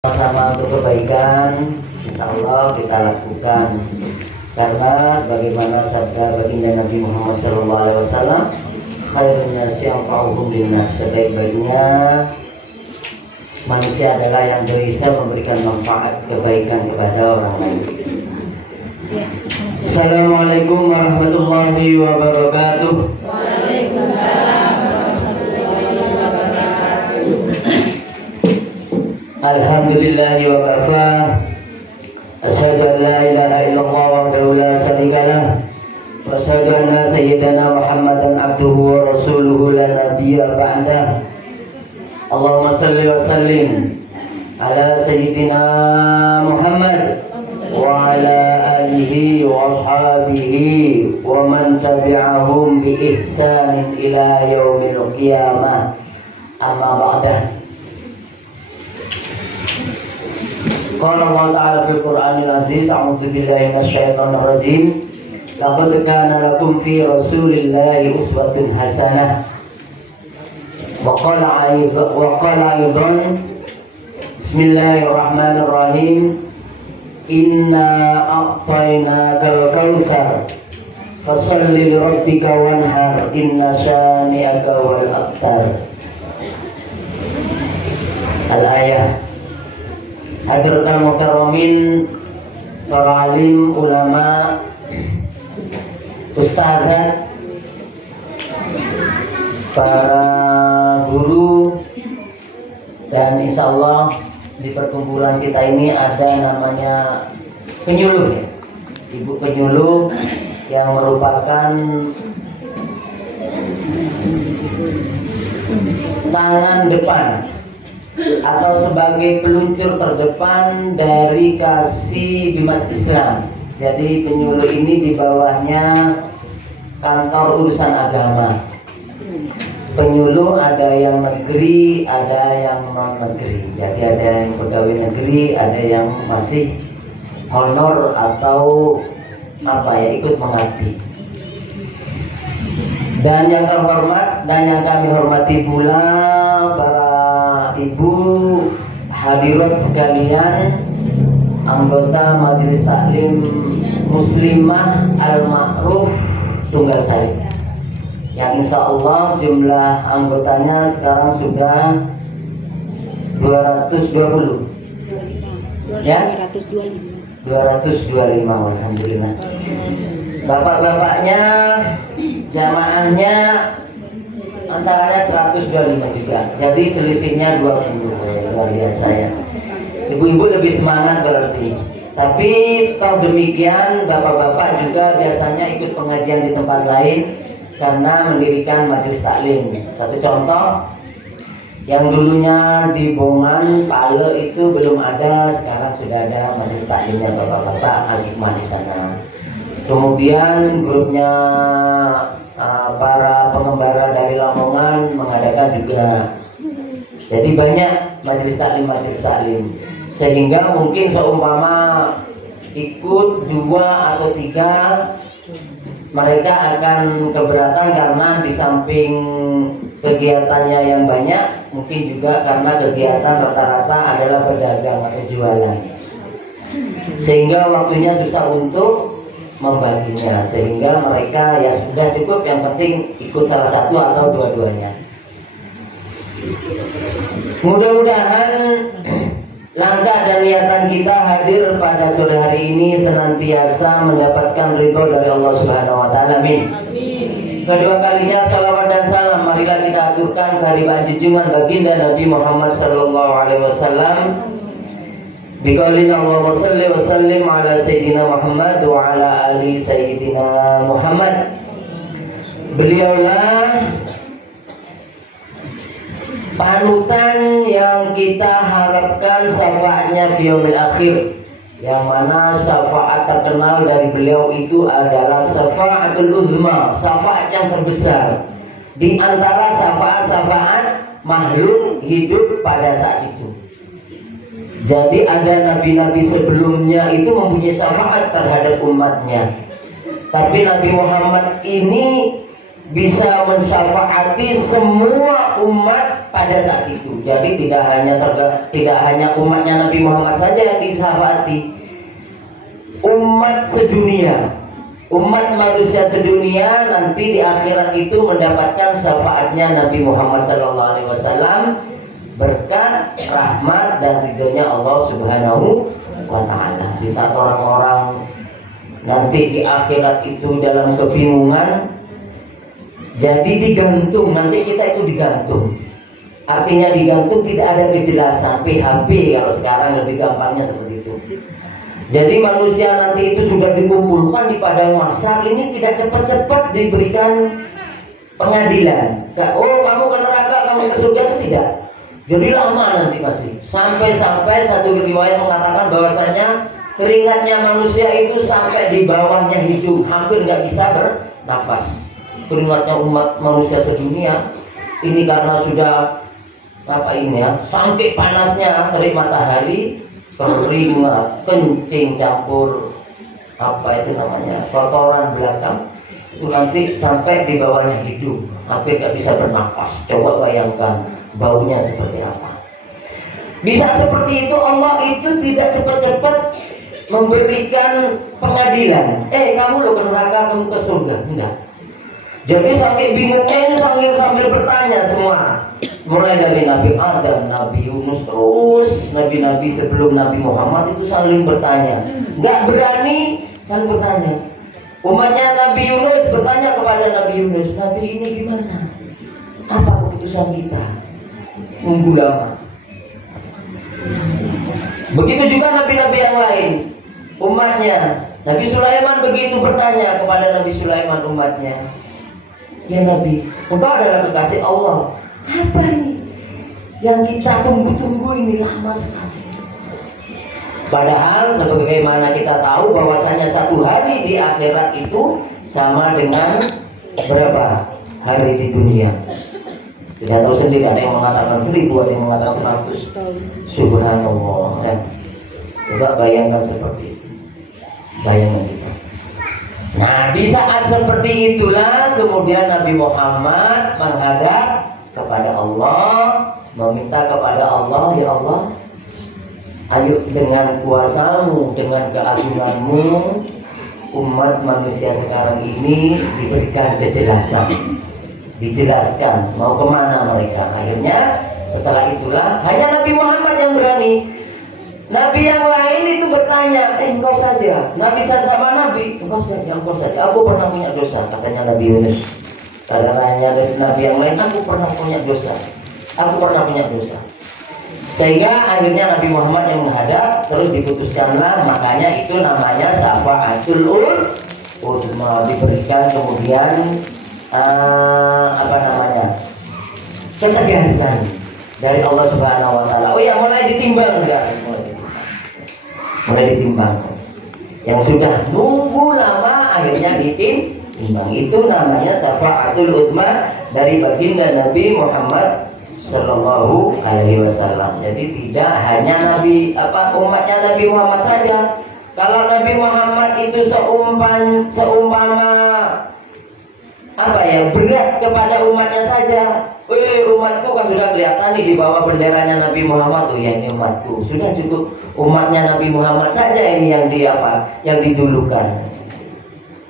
Sama untuk kebaikan, insya Allah kita lakukan. Karena bagaimana sabda baginda Nabi Muhammad SAW, khairun nasi anfa'uhum linnas, sebaik-baiknya manusia adalah yang bisa memberikan manfaat kebaikan kepada orang lain. Assalamualaikum warahmatullahi wabarakatuh. Waalaikumsalam warahmatullahi wabarakatuh. Alhamdulillahi wa kafa. Asyhadu an la ilaha illallah wahdahu la syarika lah. Wa asyhadu anna sayyidana Muhammadan abduhu wa rasuluhu la nabiyya ba'dah. Allahumma salli wa sallim ala sayyidina Muhammad wa ala alihi wa ashabihi wa man tabi'ahum bi ihsanin ila yaumil qiyamah. Amma ba'dah. Qala Allah Ta'ala fil Qur'anil Aziz, a'udzu billahi minasyaitonir rajim. Laqad kana lakum fi Rasulillahi uswatun hasanah. Wa qala aidan Bismillahirrahmanirrahim. Inna a'tainakal kautsar fasholli li rabbika wanhar inna syani'aka wal abtar. Al-ayah. Hadratul mukarramin, para alim, ulama, ustadzat, para guru, dan insya Allah di perkumpulan kita ini ada namanya penyuluh, ya? Ibu penyuluh yang merupakan tangan depan atau sebagai peluncur terdepan dari Kasih Bimas Islam. Jadi penyuluh ini di bawahnya kantor urusan agama. Penyuluh ada yang negeri, ada yang non negeri. Jadi ada yang pegawai negeri, ada yang masih honor atau ikut mengabdi. Dan yang terhormat dan yang kami hormati pula para ibu hadirat sekalian, anggota Majelis Taklim Muslimah Al-Ma'ruf Tunggal Sari, yang insya Allah jumlah anggotanya sekarang sudah 220 ya, 225. Alhamdulillah. Bapak-bapaknya, jamaahnya antaranya 125 juga. Jadi selisihnya 20. Luar biasa ya. Ibu-ibu lebih semangat berarti. Tapi kalau demikian, bapak-bapak juga biasanya ikut pengajian di tempat lain karena mendirikan majelis taklim. Satu contoh, yang dulunya di Bongan, Pale itu belum ada, sekarang sudah ada majelis taklimnya bapak-bapak Al-Hikmah di sana. Kemudian grupnya para pengembara dari Lamongan mengadakan juga. Jadi banyak majelis taklim, sehingga mungkin seumpama ikut 2 atau 3, mereka akan keberatan karena di samping kegiatannya yang banyak, mungkin juga karena kegiatan rata-rata adalah berdagang atau jualan, sehingga waktunya susah untuk membaginya, sehingga mereka ya sudah cukup, yang penting ikut salah satu atau dua-duanya. Mudah-mudahan langkah dan niatan kita hadir pada sore hari ini senantiasa mendapatkan ridho dari Allah Subhanahu wa taala. Amin. Kedua kalinya salawat dan salam marilah kita aturkan kehadiran junjungan baginda Nabi Muhammad sallallahu alaihi wasallam. Biqaulina Allahumma salli wa sallim ala sayyidina Muhammad wa ala ali sayyidina Muhammad. Beliaulah panutan yang kita harapkan syafaatnya di yaumil akhir, yang mana syafaat terkenal dari beliau itu adalah syafaatul uzma, syafaat yang terbesar di antara syafaat-syafaat makhluk hidup pada saat itu. Jadi ada nabi-nabi sebelumnya itu mempunyai syafaat terhadap umatnya, tapi Nabi Muhammad ini bisa mensyafaati semua umat pada saat itu. Jadi tidak hanya umatnya Nabi Muhammad saja yang disyafaati, umat sedunia, umat manusia sedunia nanti di akhirat itu mendapatkan syafaatnya Nabi Muhammad SAW berkat rahmat dan ridhonya Allah Subhanahu wa Ta'ala. Di saat orang-orang nanti di akhirat itu dalam kebingungan, jadi digantung, nanti kita itu digantung. Artinya digantung, tidak ada kejelasan, PHP kalau sekarang lebih gampangnya seperti itu. Jadi manusia nanti itu sudah dikumpulkan di padang mahsyar, ini tidak cepat-cepat diberikan pengadilan. Oh, kamu ke neraka, kamu ke surga, itu tidak. Jadi lama nanti masih. Sampai satu riwayat mengatakan bahwasanya keringatnya manusia itu sampai di bawahnya hidung, hampir nggak bisa bernafas. Keringatnya umat manusia sedunia ini karena sudah saking panasnya terik matahari, kering, kencing campur kotoran belakang itu nanti sampai di bawahnya hidung, hampir nggak bisa bernafas. Coba bayangkan baunya seperti apa. Bisa seperti itu, Allah itu tidak cepat-cepat memberikan pengadilan. Kamu lo ke neraka, kamu ke surga, enggak. Jadi saking bingungnya, sambil bertanya semua, mulai dari Nabi Adam, Nabi Yunus, terus nabi-nabi sebelum Nabi Muhammad itu saling bertanya, nggak berani saling bertanya. Umatnya Nabi Yunus bertanya kepada Nabi Yunus, Nabi ini gimana? Apa keputusan kita? Nunggu lama. Begitu juga nabi-nabi yang lain, umatnya. Nabi Sulaiman begitu bertanya kepada Nabi Sulaiman umatnya, ya Nabi, engkau adalah kekasih Allah. Apa ini yang kita tunggu-tunggu ini lama sekali? Padahal sebagaimana kita tahu bahwasanya satu hari di akhirat itu sama dengan berapa hari di dunia. Tidak tahu sendiri, ada yang mengatakan 1000, ada yang mengatakan 100. Subhanallah. Coba bayangkan seperti itu. Bayangkan kita. Nah, di saat seperti itulah kemudian Nabi Muhammad menghadap kepada Allah, meminta kepada Allah, ya Allah, ayo dengan kuasamu, dengan keagunganmu, umat manusia sekarang ini diberikan kejelasan, dijelaskan mau kemana mereka. Akhirnya setelah itulah hanya Nabi Muhammad yang berani. Nabi yang lain itu bertanya, engkau saja. Nabi sama Nabi, engkau saja. Aku pernah punya dosa, katanya Nabi Yunus. Katanya Nabi yang lain, aku pernah punya dosa. Sehingga akhirnya Nabi Muhammad yang menghadap, terus diputuskanlah, makanya itu namanya syafaatul uzma, diberikan kemudian ketegasan dari Allah Subhanahu wa Ta'ala. Oh ya, mulai ditimbang enggak? Mulai ditimbang. Yang sudah nunggu lama akhirnya ditimbang. Itu namanya syafaatul uzma dari baginda Nabi Muhammad Sallallahu Alaihi Wasallam. Jadi tidak hanya umatnya Nabi Muhammad saja. Kalau Nabi Muhammad itu seumpama berat kepada umatnya saja. Umatku kan sudah kelihatan nih di bawah benderanya Nabi Muhammad tuh, ya ini umatku. Sudah cukup umatnya Nabi Muhammad saja ini yang didulukan.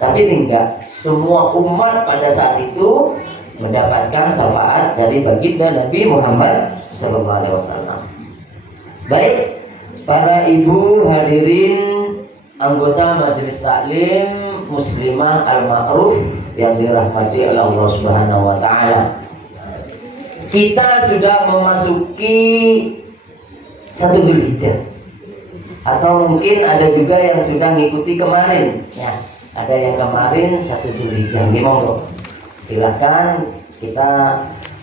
Tapi tidak, semua umat pada saat itu mendapatkan syafaat dari baginda Nabi Muhammad SAW. Baik, para ibu hadirin anggota Majelis Taklim Muslimah Al-Ma'ruf yang dirahmati oleh Allah Subhanahu wa Ta'ala. Kita sudah memasuki 1 Dzulhijjah, atau mungkin ada juga yang sudah mengikuti kemarin. Ya, ada yang kemarin 1 Dzulhijjah. Gimana? Silakan, kita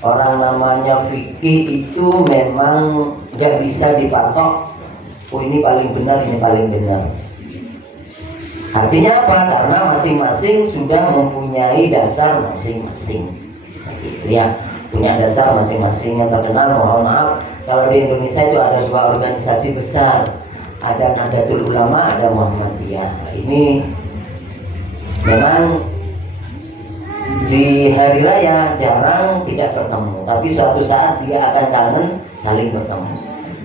orang namanya fikih itu memang nggak bisa dipatok. Oh ini paling benar, ini paling benar. Artinya apa? Karena masing-masing sudah mempunyai dasar masing-masing. Gitu ya, punya dasar masing-masing yang terkenal. Mohon maaf, kalau di Indonesia itu ada 2 organisasi besar, ada Nahdlatul Ulama, ada Muhammadiyah. Ini memang di hari raya jarang tidak bertemu, tapi suatu saat dia akan kangen saling bertemu.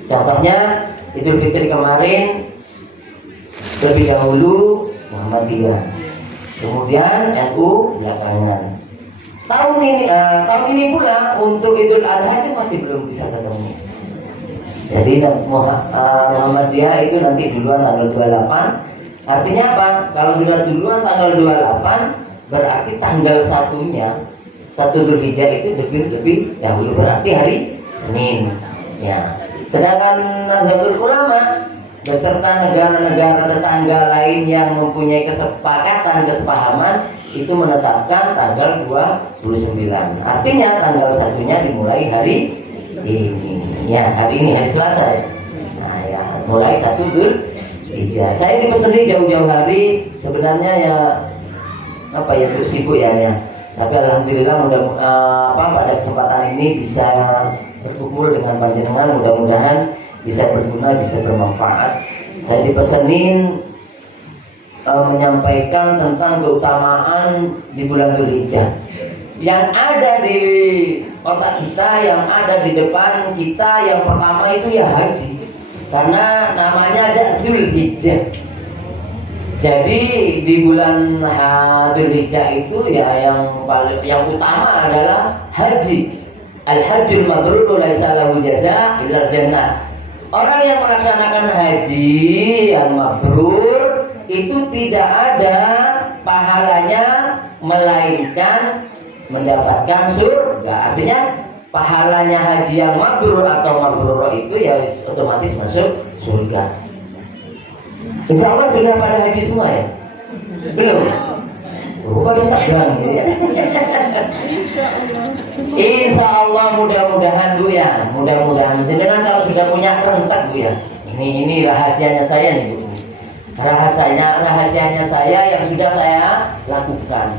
Contohnya Idul Fitri kemarin, lebih dahulu Muhammadiyah, kemudian NU belakangan. Tahun ini pula untuk Idul Adha itu masih belum bisa ketemu. Jadi Muhammadiyah itu nanti duluan tanggal 28. Artinya apa? Kalau sudah duluan tanggal 28, berarti tanggal satunya, 1 Dzulhijjah itu lebih dahulu, berarti hari Senin. Ya. Sedangkan Nahdlatul Ulama beserta negara-negara tetangga lain yang mempunyai kesepahaman itu menetapkan tanggal 29. Artinya tanggal satunya dimulai hari ini. Ya, hari ini hari Selasa ya. Nah, ya, mulai 1 Dzulhijjah. Saya dipeseni jauh-jauh hari, sebenarnya ya sibuk ya. Tapi alhamdulillah pada kesempatan ini bisa berkumpul dengan panjenengan, mudah-mudahan bisa berguna, bisa bermanfaat. Saya dipesenin menyampaikan tentang keutamaan di bulan Dzulhijjah. Yang ada di otak kita, yang ada di depan kita, yang pertama itu ya haji. Karena namanya aja Dzulhijjah. Jadi di bulan Dzulhijjah itu ya yang utama adalah haji. Al-hajjul mabrur laisa lahu jazaa illa jannah. Orang yang melaksanakan haji yang mabrur itu tidak ada pahalanya melainkan mendapatkan surga. Artinya pahalanya haji yang mabrur atau mabrur itu ya otomatis masuk surga. Insya Allah sudah pada haji semua ya? Belum? Bukan tak bilang gitu ya. Insya Allah mudah-mudahan Bu ya, mudah-mudahan. Jangan kalau sudah punya rentek Bu ya. Ini rahasianya saya nih Bu. Rahasianya saya yang sudah saya lakukan.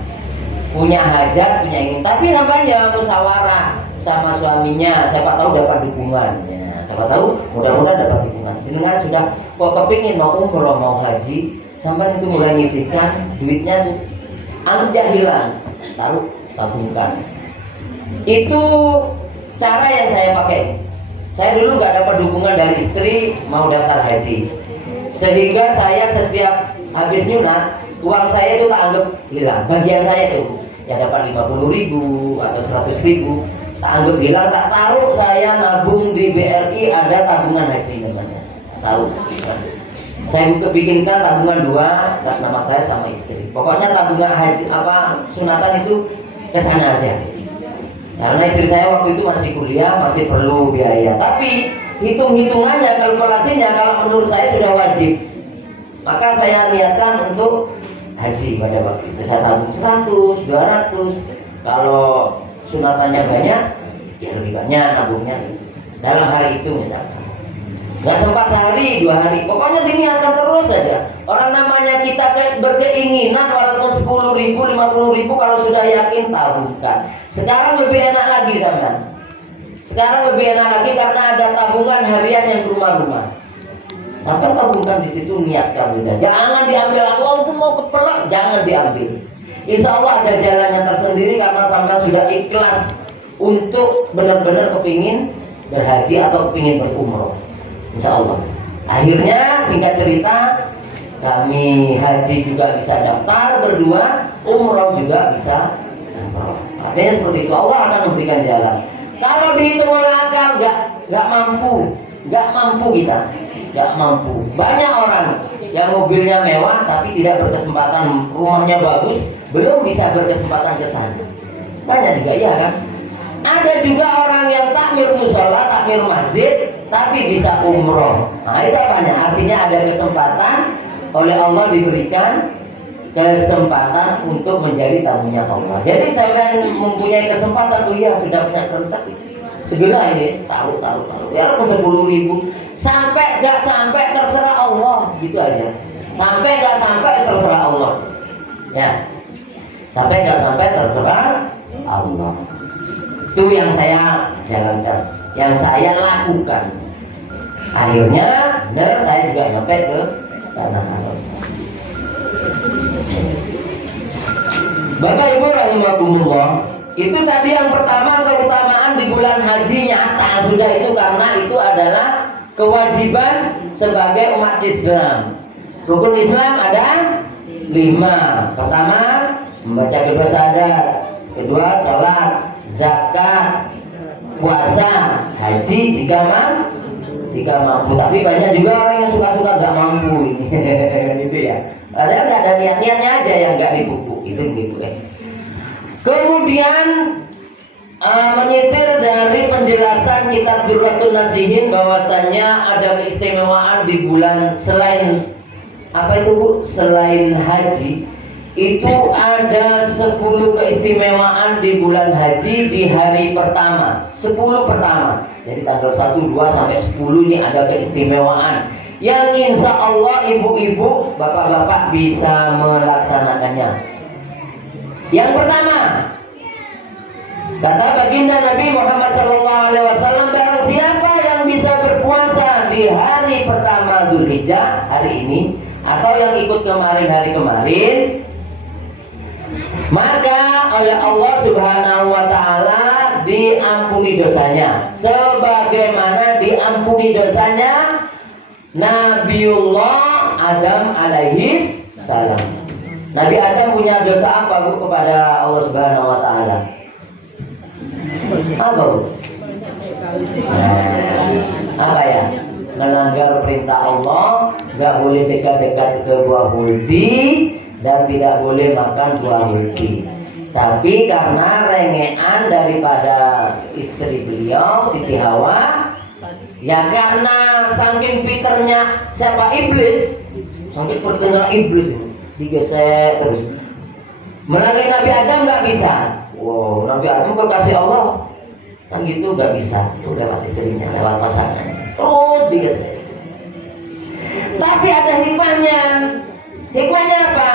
Punya hajat, punya ingin, tapi sampainya musyawarah sama suaminya. Siapa tahu dapat dukungan. Ya, siapa tahu mudah-mudahan dapat dukungan. Jangan sudah kok kepingin mau umroh mau haji, sampai itu mulai nyisihkan duitnya tuh. Anda hilang, taruh tabungkan. Itu cara yang saya pakai. Saya dulu nggak dapat dukungan dari istri mau daftar haji, sehingga saya setiap habis nyunat uang saya itu tak anggap hilang. Bagian saya itu ya dapat 50.000 atau 100.000, tak anggap hilang, tak taruh. Saya nabung di BRI, ada tabungan haji namanya. Taruh. Saya bikinkan tabungan 2 atas nama saya sama istri. Pokoknya tabungan haji sunatan itu ke sana aja. Karena istri saya waktu itu masih kuliah, masih perlu biaya. Tapi hitung-hitungannya, kalkulasinya kalau menurut saya sudah wajib. Maka saya niatkan untuk haji pada waktu itu. Saya tabung 100, 200. Kalau sunatannya banyak, ya lebih banyak nabungnya. Dalam hari itu misalkan. Gak sempat sehari, 2 hari, pokoknya diniatkan terus saja. Orang namanya kita berkeinginan walaupun 10.000, 50.000, kalau sudah yakin tabungkan. Sekarang lebih enak lagi teman. Sekarang lebih enak lagi karena ada tabungan harian yang ke rumah-rumah. Sampai tabungkan di situ, niatkan sudah. Jangan diambil uang itu mau kepelak, jangan diambil. Insya Allah ada jalannya tersendiri karena sampai sudah ikhlas untuk benar-benar kepingin berhaji atau kepingin berumroh. Insya Allah. Akhirnya singkat cerita, kami haji juga bisa daftar berdua, umroh juga bisa umroh. Artinya seperti itu, Allah akan memberikan jalan. Kalau dihitung oleh akal, nggak mampu kita, nggak mampu. Banyak orang yang mobilnya mewah tapi tidak berkesempatan, rumahnya bagus, belum bisa berkesempatan ke sana. Banyak juga, ya kan? Ada juga orang yang takmir mushola, takmir masjid, tapi bisa umroh. Nah itu apanya? Artinya ada kesempatan oleh Allah, diberikan kesempatan untuk menjadi tamunya Allah. Jadi saya mempunyai kesempatan, sudah punya rentak, segera ini taruh. Ya pun 10.000, sampai nggak sampai terserah Allah, gitu aja. Sampai nggak sampai terserah Allah. Ya, sampai nggak sampai terserah Allah. Itu yang saya jalankan, yang saya lakukan. Akhirnya benar, saya juga nyampe ke tanah Allah. Bapak Ibu rahimakumullah, itu tadi yang pertama, keutamaan di bulan haji nyata sudah itu, karena itu adalah kewajiban sebagai umat Islam. Rukun Islam ada 5. Pertama, membaca doa syahadat. Kedua, sholat, zakat, puasa, haji jika mampu. Tapi banyak juga orang yang suka-suka nggak mampu ini. Gitu ya. Padahal nggak ada niatnya aja yang nggak dipupuk. Itu gitu ya. Kemudian menyitir dari penjelasan kitab Durratun Nasihin bahwasannya ada keistimewaan di bulan selain apa itu Bu? Selain haji, itu ada 10 keistimewaan di bulan haji di hari pertama, 10 pertama. Jadi tanggal 1, 2 sampai 10 ini ada keistimewaan yang insya Allah ibu-ibu, bapak-bapak bisa melaksanakannya. Yang pertama, kata baginda Nabi Muhammad SAW, barang siapa yang bisa berpuasa di hari pertama Dzulhijjah, hari ini, atau yang ikut kemarin hari kemarin, maka oleh Allah Subhanahu wa Ta'ala diampuni dosanya, sebagaimana diampuni dosanya Nabiullah Adam alaihi salam. Nabi Adam punya dosa apa Bu kepada Allah Subhanahu wa Ta'ala? Apa Bu? Apa ya? Melanggar perintah Allah, nggak boleh dekat-dekat ke buah huldi, dan tidak boleh makan buah huldi. Tapi karena rengean daripada istri beliau Siti Hawa, ya karena saking pinternya siapa iblis, saking pinternya iblis digesek terus. Melalui Nabi Adam nggak bisa. Wow, Nabi Adam kekasih Allah, kan gitu nggak bisa. Itu lewat istrinya, lewat pasangan. Terus digesek. Tapi ada hikmahnya. Hikmahnya apa?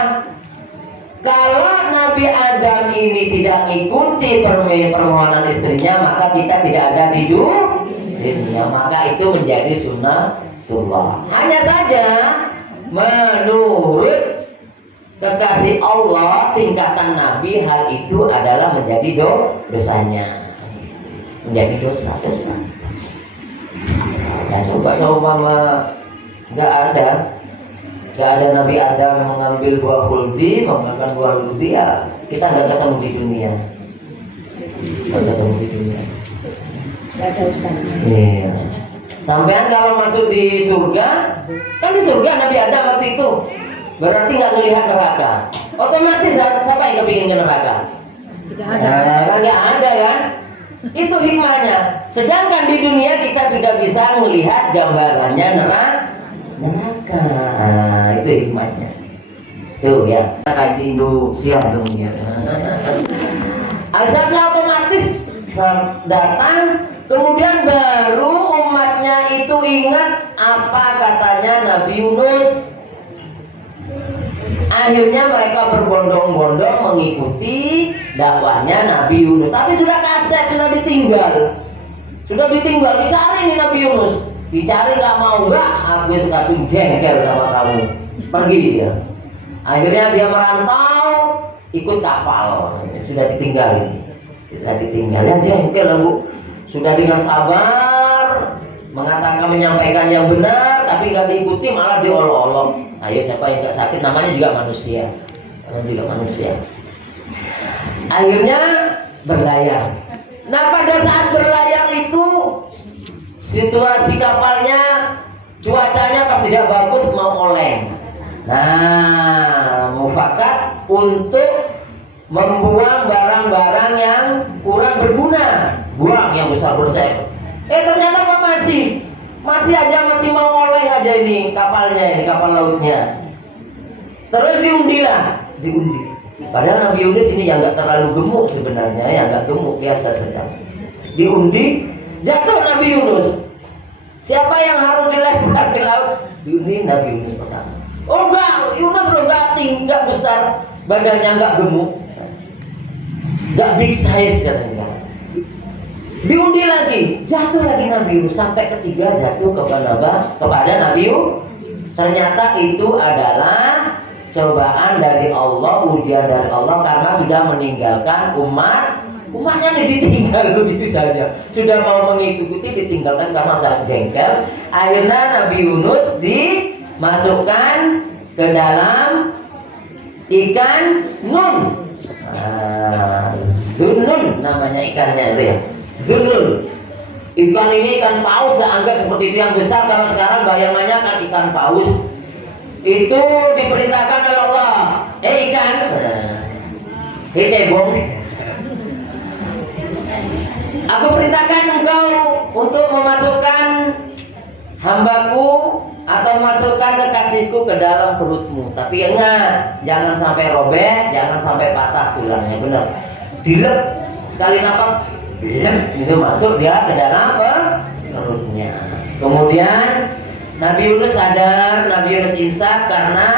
Kalau Nabi Adam ini tidak mengikuti permohonan istrinya, maka kita tidak ada di dunia. Maka itu menjadi sunnatullah. Hanya saja menurut kekasih Allah tingkatan Nabi, hal itu adalah menjadi dosanya. Menjadi dosa. Ya coba nggak ada Nabi Adam mengambil buah khuldi, memakan buah khuldi, ya kita nggak ketemu di dunia. Nggak ada ustaznya. Iya. Sampean kalau masuk di surga, kan di surga Nabi Adam waktu itu, berarti nggak melihat neraka. Otomatis siapa yang kepingin ke neraka? Tidak ada. Kan nggak ada kan? Itu hikmahnya. Sedangkan di dunia kita sudah bisa melihat gambarannya neraka. Nah, itu hikmahnya. Tuh ya, kaji Indonesia dong ya. Azabnya otomatis datang, kemudian baru umatnya itu ingat apa katanya Nabi Yunus. Akhirnya mereka berbondong-bondong mengikuti dakwahnya Nabi Yunus. Tapi sudah kaset, sudah ditinggal, dicari nih Nabi Yunus. Dicari nggak mau, aku sekadung jengkel sama kamu, pergi dia. Akhirnya dia merantau, ikut kapal, sudah ditinggal. Ya jengkel Bu, sudah dengan sabar mengatakan menyampaikan yang benar, tapi nggak diikuti malah diolok-olok. Ayo siapa yang nggak sakit, namanya juga manusia. Akhirnya berlayar. Nah pada saat berlayar itu situasi kapalnya, cuacanya pas tidak bagus, mau oleng. Nah, mufakat untuk membuang barang-barang yang kurang berguna, buang yang besar-besar. Ternyata kok masih mau oleng aja ini kapalnya, ini kapal lautnya. Terus diundi. Padahal Nabi Yunus ini yang nggak terlalu gemuk sebenarnya, yang nggak gemuk, biasa sedang. Diundi, jatuh Nabi Yunus. Siapa yang harus dilempar ke laut? Diundi Nabi Yunus pertama. Oh enggak, Yunus loh, enggak besar, badannya enggak gemuk, enggak big size katanya. Diundi lagi, jatuh lagi Nabi Yunus, sampai ketiga jatuh kepada Nabi Yunus. Ternyata itu adalah cobaan dari Allah, ujian dari Allah karena sudah meninggalkan umatnya ditinggal begitu saja. Sudah mau mengikuti ditinggalkan karena sangat jengkel. Akhirnya Nabi Yunus dimasukkan ke dalam ikan nun. Dunun namanya ikannya itu ya. Dunun. Ikan ini ikan paus, tak anggap seperti itu yang besar. Kalau sekarang bayangannya kan ikan paus. Itu diperintahkan oleh Allah. Ikan. Cebong. Aku perintahkan engkau untuk memasukkan hambaku atau masukkan kekasihku ke dalam perutmu. Tapi ingat, jangan sampai robek, jangan sampai patah tulangnya. Benar. Dilep sekali napas, itu masuk dia ke dalam perutnya. Kemudian Nabi Yunus sadar, Nabi Yunus insaf karena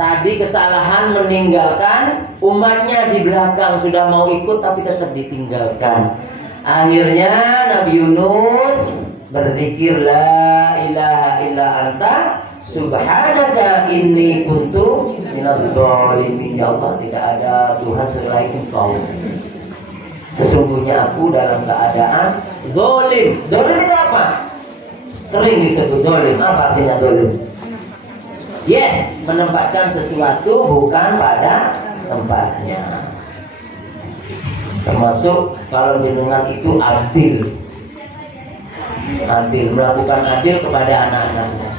tadi kesalahan meninggalkan umatnya di belakang, sudah mau ikut tapi tetap ditinggalkan. Akhirnya Nabi Yunus berzikir la ilaha illa anta subhanaka inni kuntu minadz dzalimin. Ya Allah, tidak ada Tuhan selain Engkau. Sesungguhnya aku dalam keadaan zalim. Zalim itu apa? Sering disebut zalim. Apa artinya zalim? Yes, menempatkan sesuatu bukan pada tempatnya. Termasuk kalau jenengan itu adil, melakukan adil kepada anak-anaknya.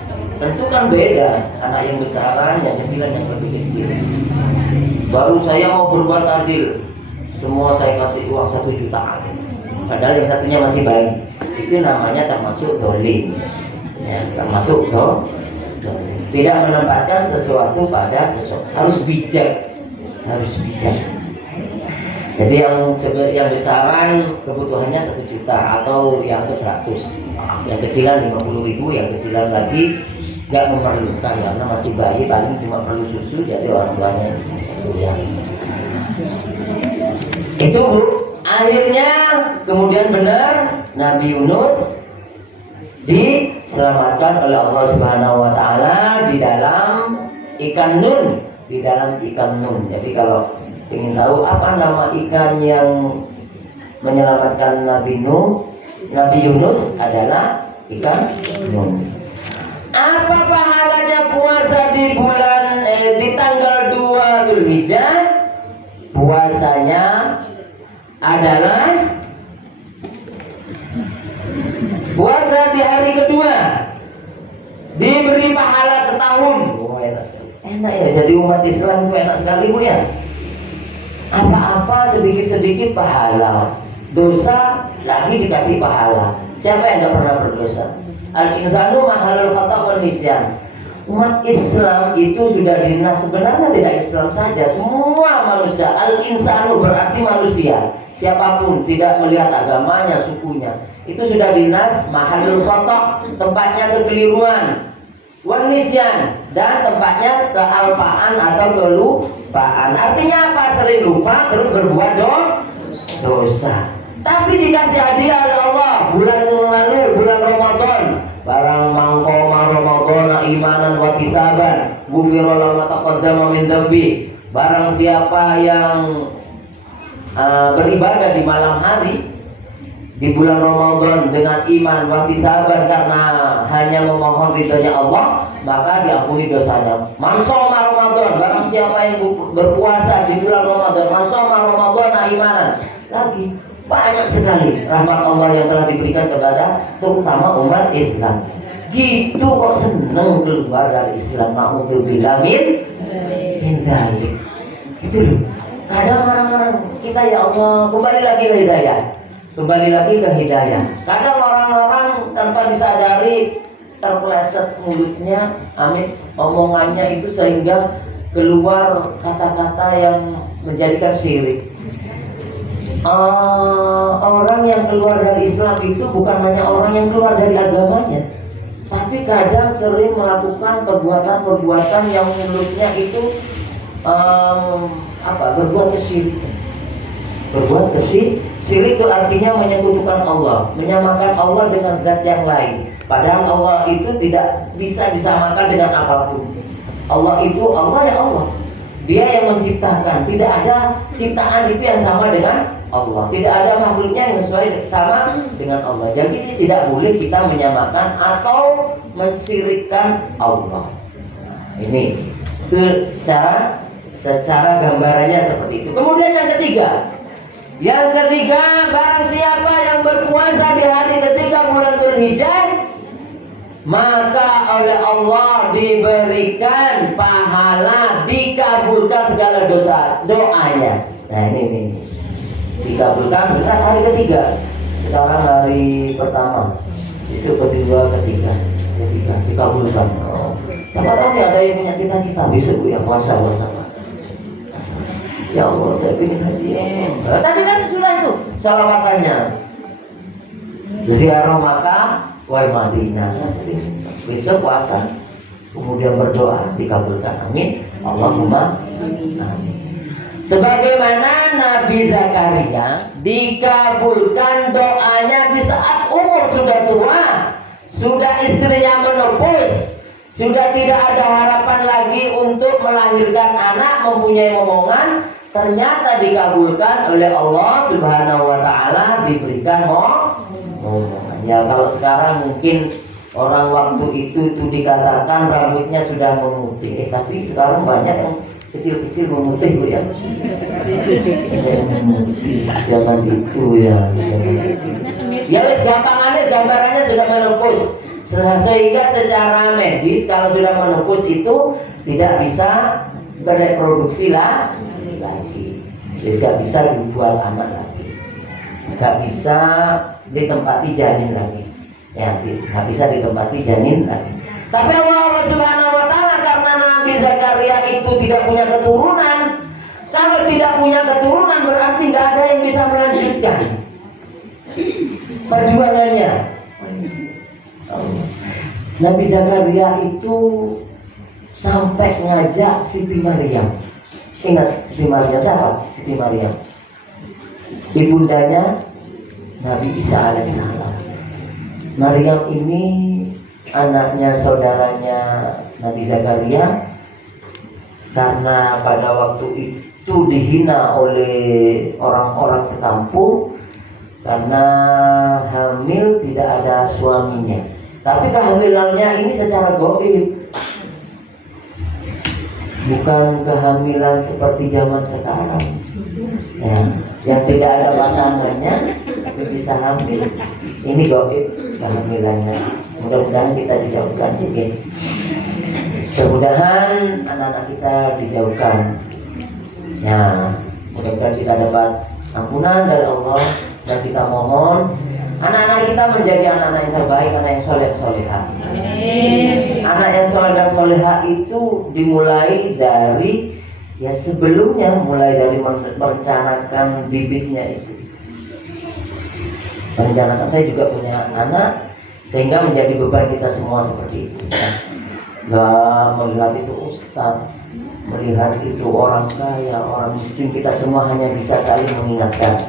Tentu kan beda, anak yang besaran, yang kecilan, yang lebih kecil. Baru saya mau berbuat adil, semua saya kasih uang 1 juta, padahal yang satunya masih baik. Itu namanya termasuk dolim, ya, termasuk dolim. Tidak menempatkan sesuatu pada sesuatu, harus bijak. Jadi yang besaran kebutuhannya 1 juta atau yang ke 100, yang kecilan 50.000, yang kecilan lagi nggak memerlukan karena masih bayi, paling cuma perlu susu, jadi orang tuanya yang itu Bu. Akhirnya kemudian benar Nabi Yunus diselamatkan oleh Allah Subhanahu wa taala di dalam ikan nun, Jadi kalau ingin tahu apa nama ikan yang menyelamatkan Nabi Yunus adalah ikan nun. Apa pahalanya puasa di di tanggal 2 Dzulhijjah? Puasanya adalah puasa di hari kedua, diberi pahala setahun. Oh, enak ya, jadi umat Islam itu enak sekali Bu ya. Apa-apa sedikit-sedikit pahala, dosa lagi dikasih pahala. Siapa yang nggak pernah berdosa? Al-insanu mahalul khata' wal nisyan. Umat Islam itu sudah dinas, sebenarnya tidak Islam saja, semua manusia. Al-insanu berarti manusia, siapapun, tidak melihat agamanya, sukunya, itu sudah dinas mahalul khata', tempatnya kekeliruan, wan nisyan, dan tempatnya kealpaan atau kelupaan. Artinya apa? Sering lupa terus berbuat dosa. Tapi dikasih hadiah oleh Allah bulan yang lalu, bulan Ramadan. Barang mangkoma Ramadan imanan wa tisaban, ghufira lahu ma taqaddama min dzambi. Barang siapa yang beribadah di malam hari di bulan Ramadan dengan iman wa tisaban, karena hanya memohon ridhonya Allah, maka diampuni dosanya. Man shoma Ramadan, barang siapa yang berpuasa di bulan Ramadan, man shoma Ramadan imanan. Lagi banyak sekali rahmat Allah yang telah diberikan kepada terutama umat Islam. Gitu kok seneng keluar dari Islam, ma'udzubillah min dzalik. Gitu loh. Kadang orang-orang kita, ya Allah, kembali lagi ke hidayah. Kadang orang-orang tanpa disadari terpeleset mulutnya, omongannya itu sehingga keluar kata-kata yang menjadikan syirik. Orang yang keluar dari Islam itu bukan hanya orang yang keluar dari agamanya, tapi kadang sering melakukan perbuatan-perbuatan yang mulutnya itu berbuat kesyirikan. Berbuat syirik itu artinya menyekutukan Allah, menyamakan Allah dengan zat yang lain. Padahal Allah itu tidak bisa disamakan dengan apapun. Allah itu Allah ya Allah. Dia yang menciptakan. Tidak ada ciptaan itu yang sama dengan Allah. Tidak ada makhluknya yang sesuai sama dengan Allah. Jadi tidak boleh kita menyamakan atau mensyirikkan Allah. Nah, ini itu secara gambarannya seperti itu. Kemudian yang ketiga, barang siapa yang berpuasa di hari ketiga bulan Dzulhijjah, maka oleh Allah diberikan pahala, dikabulkan segala doanya. Nah ini dikabulkan benar hari ketiga. Sekarang hari pertama, besok kedua, ketiga dikabulkan. Siapa tahu nih ada yang punya cita-cita besok ya puasa. Ya Allah, saya ingin haji. Tadi kan sudah itu salawatannya. Ziarah Makkah wal Madinah. Besok puasa, kemudian berdoa dikabulkan. Amin. Allahumma amin. Sebagaimana Nabi Zakaria dikabulkan doanya di saat umur sudah tua, sudah istrinya menopause, sudah tidak ada harapan lagi untuk melahirkan anak, mempunyai momongan, ternyata dikabulkan oleh Allah Subhanahu wa taala, diberikan momongan. Ya kalau sekarang mungkin orang waktu itu dikatakan rambutnya sudah memutih, tapi sekarang banyak yang kecil-kecil memutih Bu ya. Jangan itu ya. Ya wis gampangannya gambarannya sudah menopause. Sehingga secara medis kalau sudah menopause itu tidak bisa bereproduksi lagi. Jadi tidak bisa dibuat anak lagi. Tidak bisa ditempati janin lagi. Ya, tidak bisa ditempati janin lagi. Tapi Allah Subhanahu wa taala karena Nabi Zakaria itu tidak punya keturunan. Kalau tidak punya keturunan berarti nggak ada yang bisa melanjutkan perjuangannya. Nabi Zakaria itu sampai ngajak Siti Maryam. Ingat Siti Maryam siapa? Siti Maryam ibundanya Nabi Isa alaihissalam. Maryam ini anaknya saudaranya Nabi Zakaria, karena pada waktu itu dihina oleh orang-orang sekampung karena hamil tidak ada suaminya. Tapi kehamilannya ini secara gaib, bukan kehamilan seperti zaman sekarang ya, yang tidak ada pasangannya bisa hamil. Ini gaib kehamilannya. Mudah-mudahan kita dijauhkan juga. Mudah-mudahan anak-anak kita dijauhkan. Ya, mudah-mudahan kita dapat ampunan dari Allah, dan kita mohon anak-anak kita menjadi anak-anak yang terbaik, anak yang soleh solehah. Anak yang soleh dan solehah itu dimulai dari sebelumnya, mulai dari merencanakan bibitnya itu. Merencanakan, saya juga punya anak, sehingga menjadi beban kita semua seperti itu. Gak melihat itu ustaz, melihat itu orang kaya, orang miskin, kita semua hanya bisa saling mengingatkan,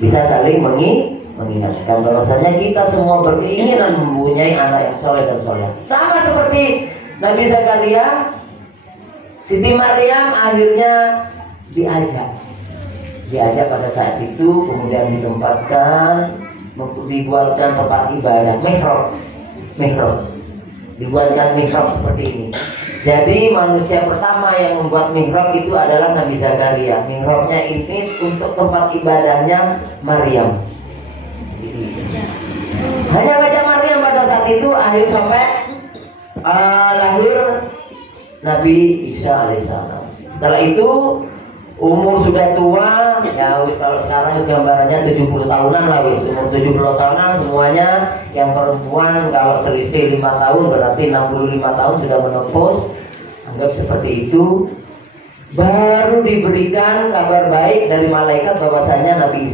bisa saling mengingatkan bahwasanya kita semua berkeinginan mempunyai anak yang soleh dan soleh. Sama seperti Nabi Zakaria, Siti Maryam akhirnya diajak pada saat itu, kemudian ditempatkan, dibuatkan tempat ibadah, mihrab, dibuatkan mihrab seperti ini. Jadi manusia pertama yang membuat mihrab itu adalah Nabi Zakaria. Mihrabnya ini untuk tempat ibadahnya Maryam. Hanya baca Maryam pada saat itu akhir sampai lahir Nabi Isa alaihissalam. Setelah itu umur sudah tua, ya kalau sekarang gambarannya 70 tahunan lah wis. Umur 70 tahunan semuanya, yang perempuan kalau selisih 5 tahun berarti 65 tahun sudah menopause. Anggap seperti itu. Baru diberikan kabar baik dari malaikat bahwasanya Nabi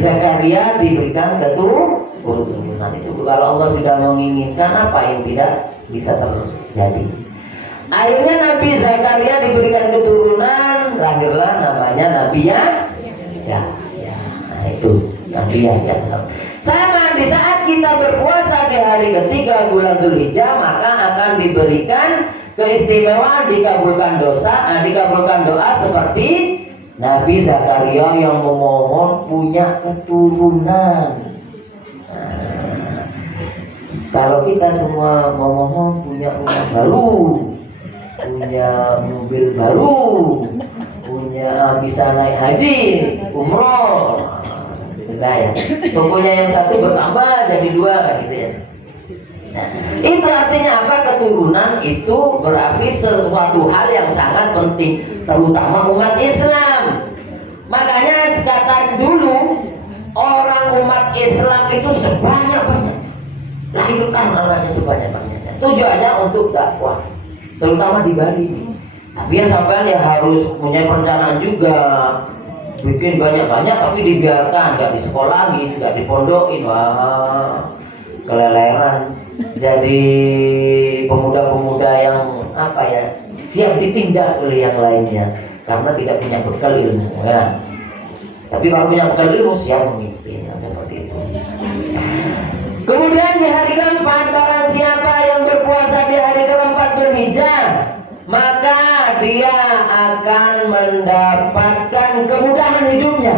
Zakaria diberikan keturunan. Itu kalau Allah sudah menginginkan, apa yang tidak bisa terjadi. Akhirnya Nabi Zakaria diberikan keturunan, lahirlah namanya Nabi Yahya. Nah itu nanti ya. Sama di saat kita berpuasa di hari ketiga bulan Dzulhijjah, maka akan diberikan keistimewaan, dikabulkan doa seperti Nabi Zakaria yang memohon punya keturunan. Kalau kita semua memohon punya rumah baru, punya mobil baru, punya bisa naik haji, umroh, ya. Pokoknya yang satu bertambah jadi dua kan gitu ya. Nah, itu artinya apa? Keturunan itu berarti sesuatu hal yang sangat penting, terutama umat Islam. Makanya kata dulu orang umat Islam itu sebanyak-banyak lahirkan anaknya sebanyak-banyaknya. Tujuannya untuk dakwah, terutama di Bali. Tapi ya sampean ya harus punya perencanaan juga. Bikin banyak-banyak tapi dibiarkan, nggak disekolahin, nggak dipondokin, wah keleleran. Jadi pemuda-pemuda yang apa ya, siap ditindas oleh yang lainnya karena tidak punya bekal ilmu ya. Tapi kalau punya bekal ilmu siap memimpin, seperti itu. Kemudian di hari keempat, barang siapa yang berpuasa di hari keempat Dzulhijjah, maka dia akan mendapatkan kemudahan hidupnya.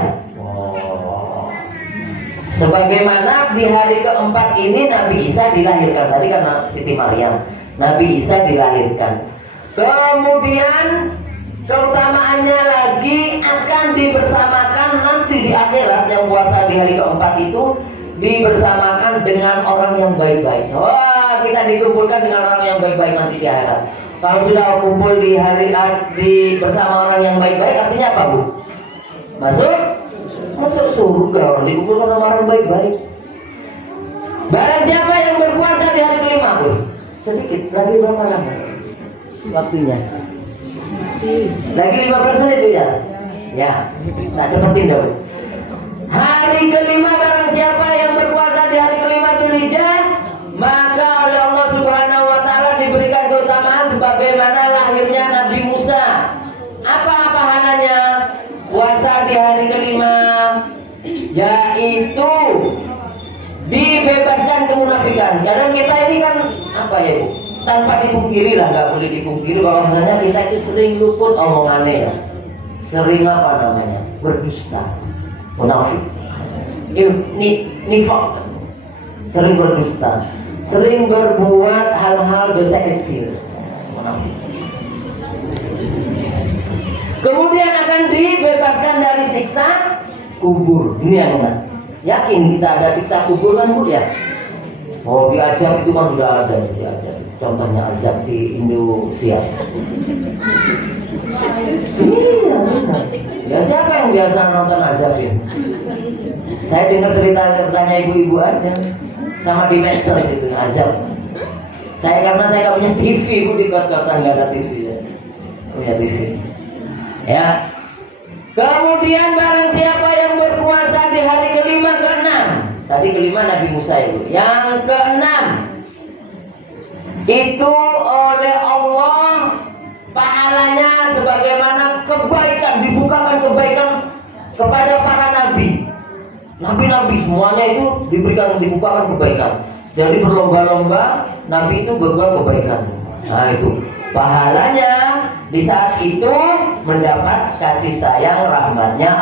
Sebagaimana di hari keempat ini Nabi Isa dilahirkan. Tadi karena Siti Maryam, Nabi Isa dilahirkan. Kemudian keutamaannya lagi akan dibersamakan nanti di akhirat. Yang puasa di hari keempat itu dibersamakan dengan orang yang baik-baik. Wah, kita dikumpulkan dengan orang yang baik-baik nanti di akhirat. Kalau sudah kumpul di hari bersama orang yang baik-baik, artinya apa, Bu? Masuk surga, orang dikumpulkan sama orang baik-baik. Barang siapa yang berpuasa di hari kelima, Bu? Sedikit, lagi berapa lama waktunya? Masih. Lagi 15 menit, Bu ya? Ya, tak cepetin dong. Hari kelima, barang siapa yang berpuasa di hari kelima Dzulhijjah, maka oleh Allah Subhanahu wa Ta'ala diberikan keutamaan sebagaimana lahirnya Nabi Musa. Apa pahalanya puasa di hari kelima? Yaitu dibebaskan kemunafikan. Kadang kita ini kan apa ya, Bu? Tanpa dipungkiri lah, nggak boleh dipungkiri bahwa sebenarnya kita itu sering luput omongannya ya. Sering apa namanya? Berdusta, munafik, nifaq, sering berdusta, sering berbuat hal-hal dosa kecil, munafik. Kemudian akan dibebaskan dari siksa kubur. Ini yang enak. Yakin kita ada siksa kubur kan, Bu ya? Oh, di azab itu kan sudah ada di azab. Contohnya azab di Indonesia. Iya, benar. Ya siapa yang biasa nonton azab ini? Saya dengar ceritanya ibu-ibu aja, sama di medsos itu azab. Karena saya nggak punya TV, Bu, di kos-kosan nggak ada TV ya. Punya TV. Ya. Kemudian barang siapa yang berpuasa di hari kelima keenam. Tadi kelima Nabi Musa itu. Yang keenam itu oleh Allah pahalanya sebagaimana kebaikan, dibukakan kebaikan kepada para nabi. Nabi-nabi semuanya itu dibukakan kebaikan. Jadi berlomba-lomba nabi itu berbuat kebaikan. Nah itu pahalanya di saat itu mendapat kasih sayang rahmatnya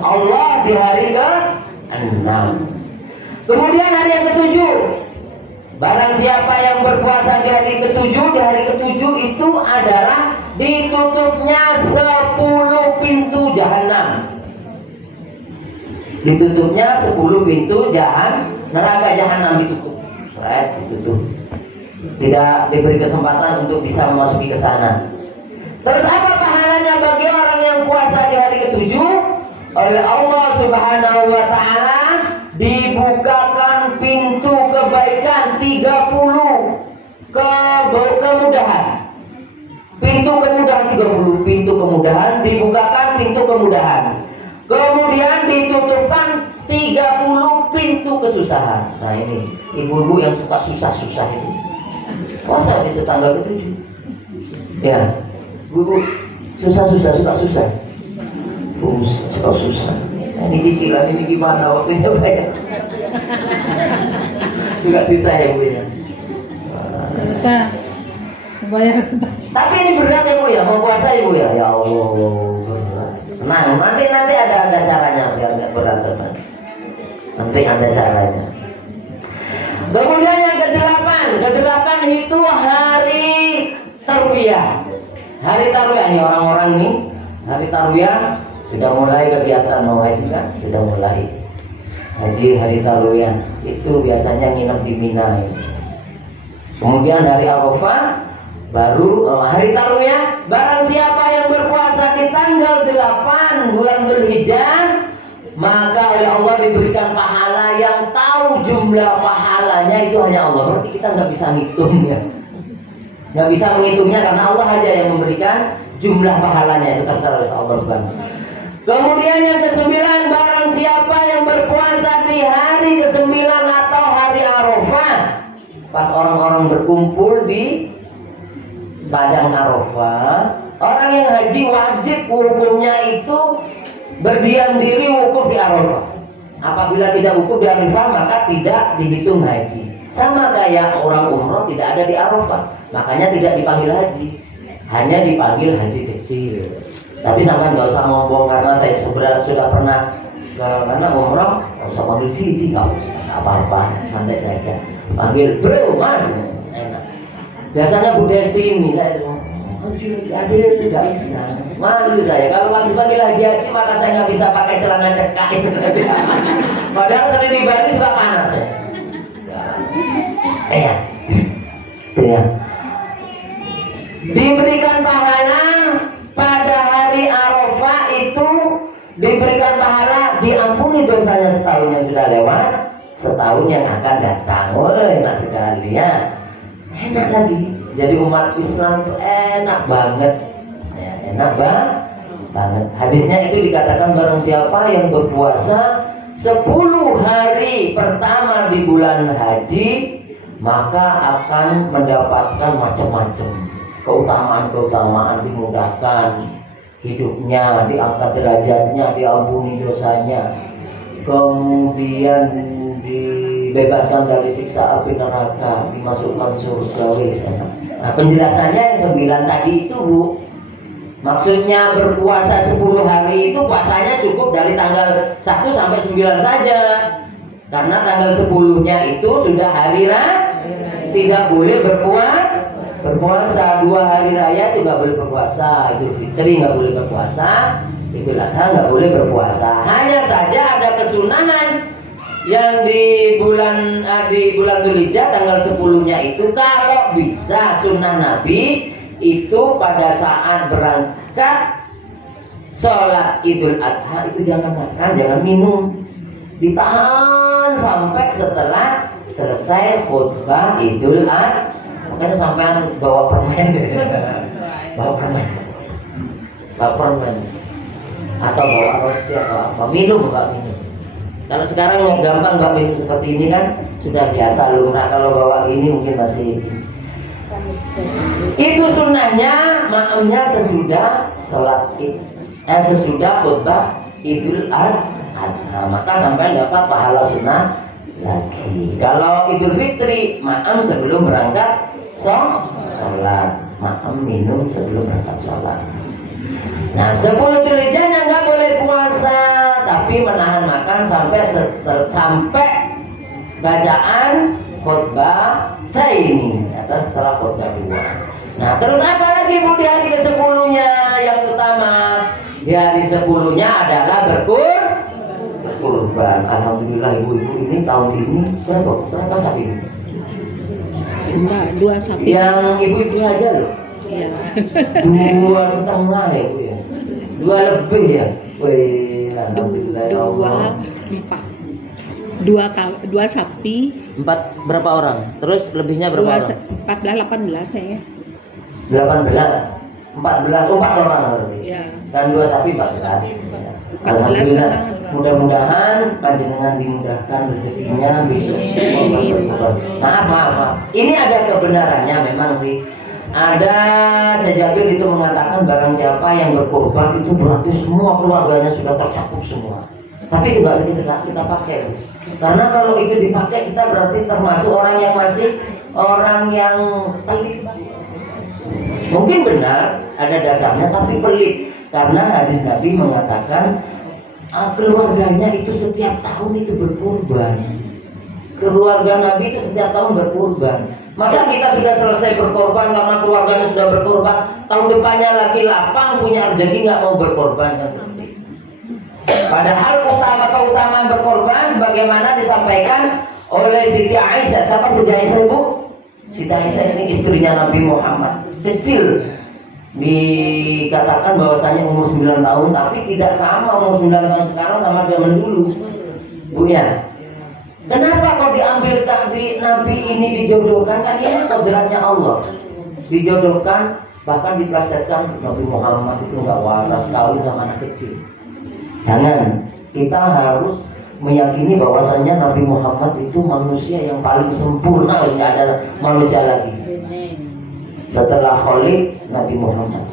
Allah di hari ke-6. Kemudian hari yang ke-7, barang siapa yang berpuasa di hari ke-7, di hari ke-7 itu adalah ditutupnya 10 pintu jahanam. Ditutupnya 10 pintu neraka jahanam ditutup. Ditutup. Tidak diberi kesempatan untuk bisa memasuki ke sana. Terus apa pahalanya bagi orang yang puasa di hari ke-7? Oleh Allah Subhanahu wa Ta'ala dibukakan pintu kebaikan 30 kemudahan. Pintu kemudahan 30, pintu kemudahan, dibukakan pintu kemudahan. Kemudian ditutupkan 30 pintu kesusahan. Nah ini ibu-ibu yang suka susah-susah itu puasa di tanggal ke-7. Ya, ibu susah-susah, suka susah. Suka susah. Ini cicilan ini gimana waktunya banyak. Juga susah ya Bu ya. Susah. Bayar. Tapi ini berat ya Bu ya, mau puasa ya Bu ya. Ya Allah, berat. Nah, nanti ada caranya biar nggak berat teman. Nanti ada caranya. Kemudian yang ke-8 itu hari Tarwiyah. Hari Tarwiyah ini orang-orang ini hari Tarwiyah sudah mulai kegiatan mau haji kan? Sudah mulai haji hari Tarwiyah itu biasanya nginep di Mina. Kemudian hari Arafah baru hari Tarwiyah. Barang siapa yang berpuasa di tanggal 8 bulan Dzulhijjah, maka oleh Allah diberikan pahala. Yang tahu jumlah pahalanya itu hanya Allah. Berarti kita nggak bisa ngitungnya, nggak bisa menghitungnya karena Allah aja yang memberikan jumlah pahalanya. Itu terserah Allah Subhanahu. Kemudian yang ke-9, barang siapa yang berpuasa di hari ke-9 atau hari Arafah, pas orang-orang berkumpul di Padang Arafah, orang yang haji wajib hukumnya itu berdiam diri wukuf di Arafah. Apabila tidak wukuf di Arafah maka tidak dihitung haji. Sama kayak orang umroh tidak ada di Arafah, makanya tidak dipanggil haji, hanya dipanggil haji kecil. Tapi sampai nggak usah ngomong karena saya sudah pernah ke mana umroh, nggak usah panggil cici, nggak usah, apa-apa, santai saja. Panggil bro, mas, enak. Biasanya Bu Desi ini saya ada itu nggak bisa, malu saya. Kalau panggil haji maka saya nggak bisa pakai celana cekak. Padahal sering di Bali suka panas ya. Ya. Diberikan pahala pada hari Arafah itu, diberikan pahala diampuni dosanya setahun yang sudah lewat, setahun yang akan datang. Oh, enak sekali ya. Enak lagi. Jadi umat Islam itu enak banget. Ya, enak banget. Hadisnya itu dikatakan barang siapa yang berpuasa 10 hari pertama di bulan haji, maka akan mendapatkan macam-macam keutamaan, dimudahkan hidupnya, diangkat derajatnya, diampuni dosanya, kemudian dibebaskan dari siksa api neraka, dimasukkan surga. Nah, penjelasannya yang 9 tadi itu Bu, maksudnya berpuasa 10 hari itu puasanya cukup dari tanggal 1 sampai 9 saja, karena tanggal 10-nya itu sudah hari raya, tidak boleh berpuasa. 2 hari raya itu nggak boleh berpuasa, Idul Fitri nggak boleh berpuasa, Idul Adha nggak boleh berpuasa. Hanya saja ada kesunahan yang di bulan Dzulhijjah tanggal 10-nya itu, kalau bisa sunnah Nabi itu pada saat berangkat sholat Idul Adha itu jangan makan, jangan minum, ditahan sampai setelah selesai khutbah Idul Adha. Makanya sampean bawa permen atau bawa roti atau apa, minum nggak minum. Kalau sekarang yang gampang nggak minum seperti ini kan sudah biasa lumrah. Kalau bawa ini mungkin masih. Itu sunnahnya, maamnya sesudah sholat sesudah khutbah Idul Adha, maka sampai dapat pahala sunnah lagi. Kalau Idul Fitri, maam sebelum berangkat sholat, maam minum sebelum berangkat sholat. Nah, 10 Dzulhijjahnya nggak boleh puasa, tapi menahan makan sampai bacaan khutbah ini atau setelah khutbah 2. Nah, terus apa lagi Bu di hari ke-10-nya yang utama? Di hari 10-nya adalah berkurban. Alhamdulillah ibu-ibu ini tahun ini berapa sapi? Enggak, 2 sapi. Yang ibu-ibu saja loh. Iya. 2,5 ya Bu ya. 2 lebih ya. Wih, alhamdulillah ya Allah. 2 sapi. 4 berapa orang? Terus lebihnya berapa orang? 14, 18 kayaknya. 18. 4 orang berarti. Iya. Dan 2 sapi 14. Alhamdulillah. Mudah-mudahan panjenengan dimudahkan rezekinya besok. Maaf. Ini ada kebenarannya memang sih. Ada Sejabir itu mengatakan barang siapa yang berkorban itu berarti semua keluarganya sudah tercakup semua. Tapi juga kita pakai. Karena kalau itu dipakai kita berarti termasuk orang yang pelit. Mungkin benar ada dasarnya tapi pelit. Karena hadis Nabi mengatakan keluarganya itu setiap tahun itu berkurban. Keluarga Nabi itu setiap tahun berkurban. Masa kita sudah selesai berkorban karena keluarganya sudah berkorban, tahun depannya lagi lapang punya rezeki nggak mau berkorban kan seperti itu. Padahal keutamaan berkorban sebagaimana disampaikan oleh Siti Aisyah. Siapa Siti Aisyah, Ibu? Siti Aisyah ini istrinya Nabi Muhammad. Kecil, dikatakan bahwasanya umur 9 tahun, tapi tidak sama umur 9 tahun sekarang sama zaman dulu, Bu ya. Kenapa kok diambilkan di Nabi ini dijodohkan? Kan ini kodratnya Allah. Dijodohkan, bahkan diplesetkan Nabi Muhammad itu nggak waras kawin sama anak kecil. Jangan, kita harus meyakini bahwasanya Nabi Muhammad itu manusia yang paling sempurna, tidak ada manusia lagi. Setelah Khalid, Nabi Muhammad.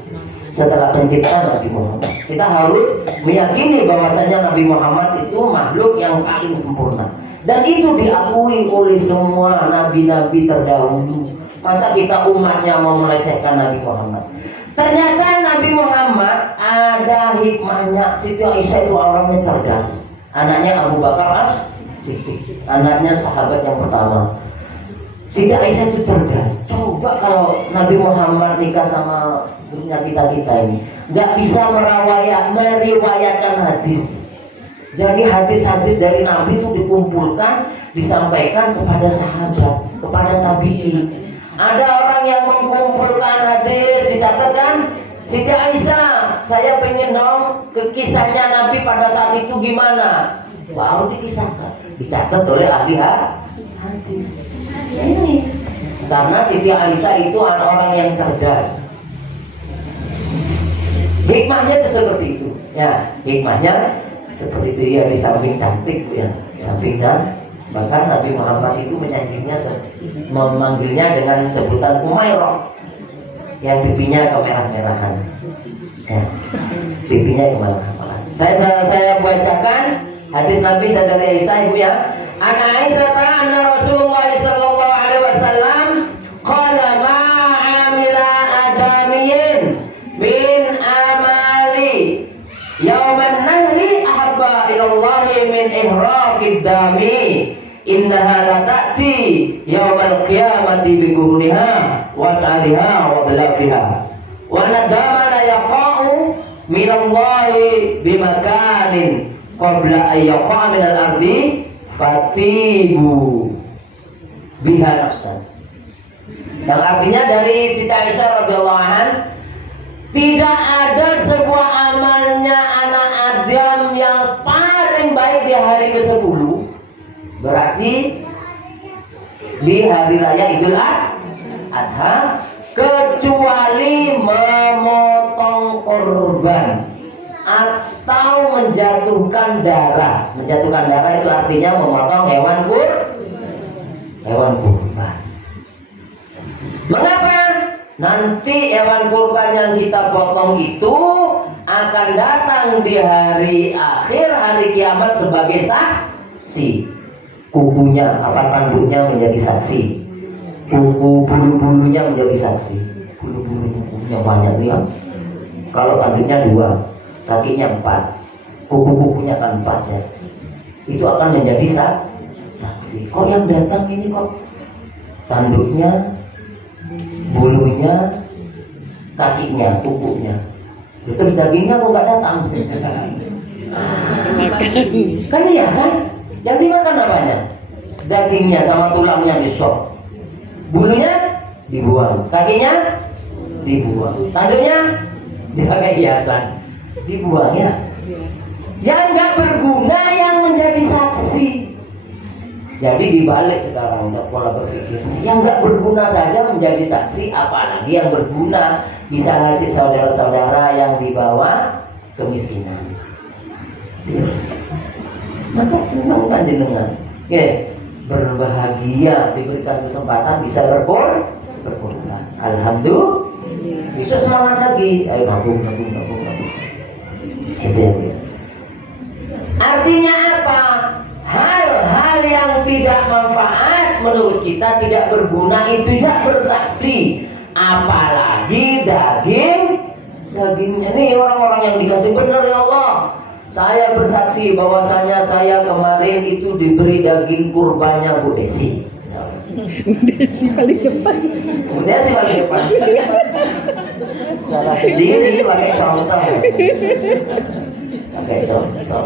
Setelah pencipta, Nabi Muhammad. Kita harus meyakini bahwasanya Nabi Muhammad itu makhluk yang paling sempurna. Dan itu diakui oleh semua nabi-nabi terdahulu. Masa kita umatnya mau melecehkan Nabi Muhammad? Ternyata Nabi Muhammad ada hikmahnya. Siti Aisyah itu orangnya cerdas. Anaknya Abu Bakar As-Siddiq, anaknya sahabat yang pertama. Siti Aisyah itu cerdas. Coba kalau Nabi Muhammad nikah sama punya kita ini, nggak bisa meriwayatkan hadis. Jadi hadis-hadis dari Nabi itu dikumpulkan, disampaikan kepada sahabat, kepada tabi'in. Ada orang yang mengumpulkan hadis, dicatatkan, Siti Aisyah, saya pengen dong kisahnya Nabi pada saat itu gimana. Baru dikisahkan, dicatat oleh ahli hadis. Ini karena Siti Aisyah itu orang yang cerdas. Hikmahnya itu seperti itu. Ya, hikmahnya seperti itu ya, di samping cantik ya, sampingnya. Bahkan Nabi Muhammad itu memanggilnya dengan sebutan Umairah, yang pipinya kemerah-merahan. Ya, pipinya kemerah-merahan. Saya bacakan hadis Nabi dari Aisyah, Ibu ya. An Aisyah anna Rasulullah sallallahu alaihi wasallam qala ma amila adamiyyin min amali yauman nahri ahabba ilallahi min ihraqid dami innaha la ta'ti yaumal qiyamati bi qurniha wa sa'riha wa balafiha wa nadama la yaqa'u min Allahi bi makanin qabla an yaqa' min al-ardi fatibu biha nafsan. Yang artinya dari Siti Aisyah radhiyallahu anha, tidak ada sebuah amalnya anak Adam yang paling baik di hari ke-10, berarti di hari raya Idul Adha, kecuali memotong korban atau menjatuhkan darah. Menjatuhkan darah itu artinya memotong hewan kurban. Mengapa? Nanti hewan kurban yang kita potong itu akan datang di hari akhir, hari kiamat sebagai saksi. Kukunya, tanduknya menjadi saksi. Bulu-bulunya menjadi saksi. Bulu-bulunya banyak ya. Kalau tanduknya 2, kakinya 4, kuku-kukunya kan 4 ya. Itu akan menjadi saksi. Kok yang datang ini kok tanduknya, bulunya, kakinya, kukunya, terus dagingnya kok nggak datang? Kan iya kan? Yang dimakan apanya? Dagingnya sama tulangnya disop, bulunya dibuang, kakinya dibuang, tanduknya dipakai hiasan, dibuang ya. Yang nggak berguna yang menjadi saksi. Jadi dibalik sekarang pola berpikir. Yang nggak berguna saja menjadi saksi, apalagi yang berguna bisa ngasih saudara-saudara yang di bawah kemiskinan. Maka senang kan jenengan. Oke, berbahagia diberikan kesempatan bisa berkorban. Alhamdulillah. Besok semangat lagi. Ayo nabung. Itu ya. Artinya apa? Hal-hal yang tidak manfaat menurut kita, tidak berguna, itu tidak bersaksi. Apalagi dagingnya. Nih orang-orang yang dikasih, benar ya Allah, saya bersaksi bahwasanya saya kemarin itu diberi daging kurbannya Bu Desi. Desi paling depan. Bu Desi paling depan. Salah sendiri pakai contoh. Pakai contoh.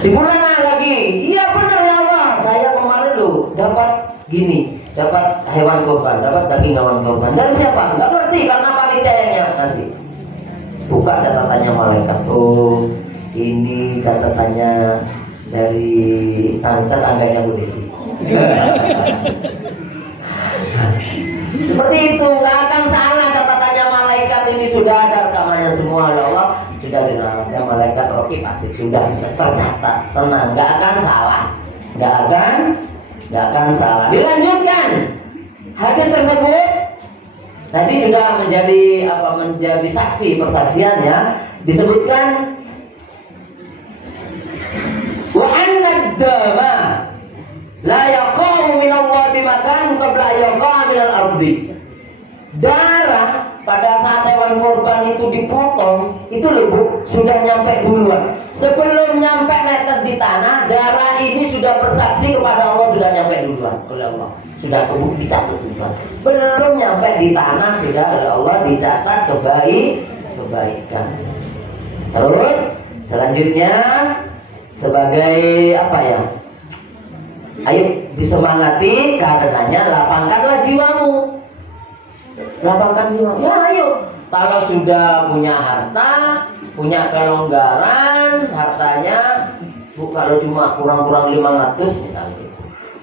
Si Fulana lagi, iya benar ya Allah, saya kemarin loh dapat gini, dapat hewan kurban, dapat daging hewan kurban. Dari siapa? Enggak ngerti, karena panitia yang ngasih. Buka catatannya malaikat. Oh, ini catatannya dari tangganya Bu Desi. Seperti itu, nggak akan salah catatannya malaikat. Ini sudah ada rekamannya semua ya Allah, sudah dinamakan malaikat Raqib Atid, sudah tercatat, tenang, nggak akan salah, nggak akan salah. Dilanjutkan hadis tersebut tadi sudah menjadi saksi persaksiannya, disebutkan wa anna ad-dama la yaqa'u min Allah bimakan qabla yaqa'a min al-ardi. Darah pada saat hewan kurban itu dipotong, itu loh Bu, sudah nyampe duluan. Sebelum nyampe netes di tanah, darah ini sudah bersaksi kepada Allah, sudah nyampe duluan oleh Allah. Sudah dicatat duluan. Belum nyampe di tanah, sudah oleh Allah dicatat kebaikan. Terus selanjutnya sebagai apa ya? Ayo disemangati, karenanya lapangkanlah jiwamu. Lapangkan jiwa. Ya ayo. Kalau sudah punya harta, punya kelonggaran, hartanya kalau cuma kurang-kurang 500 misalnya.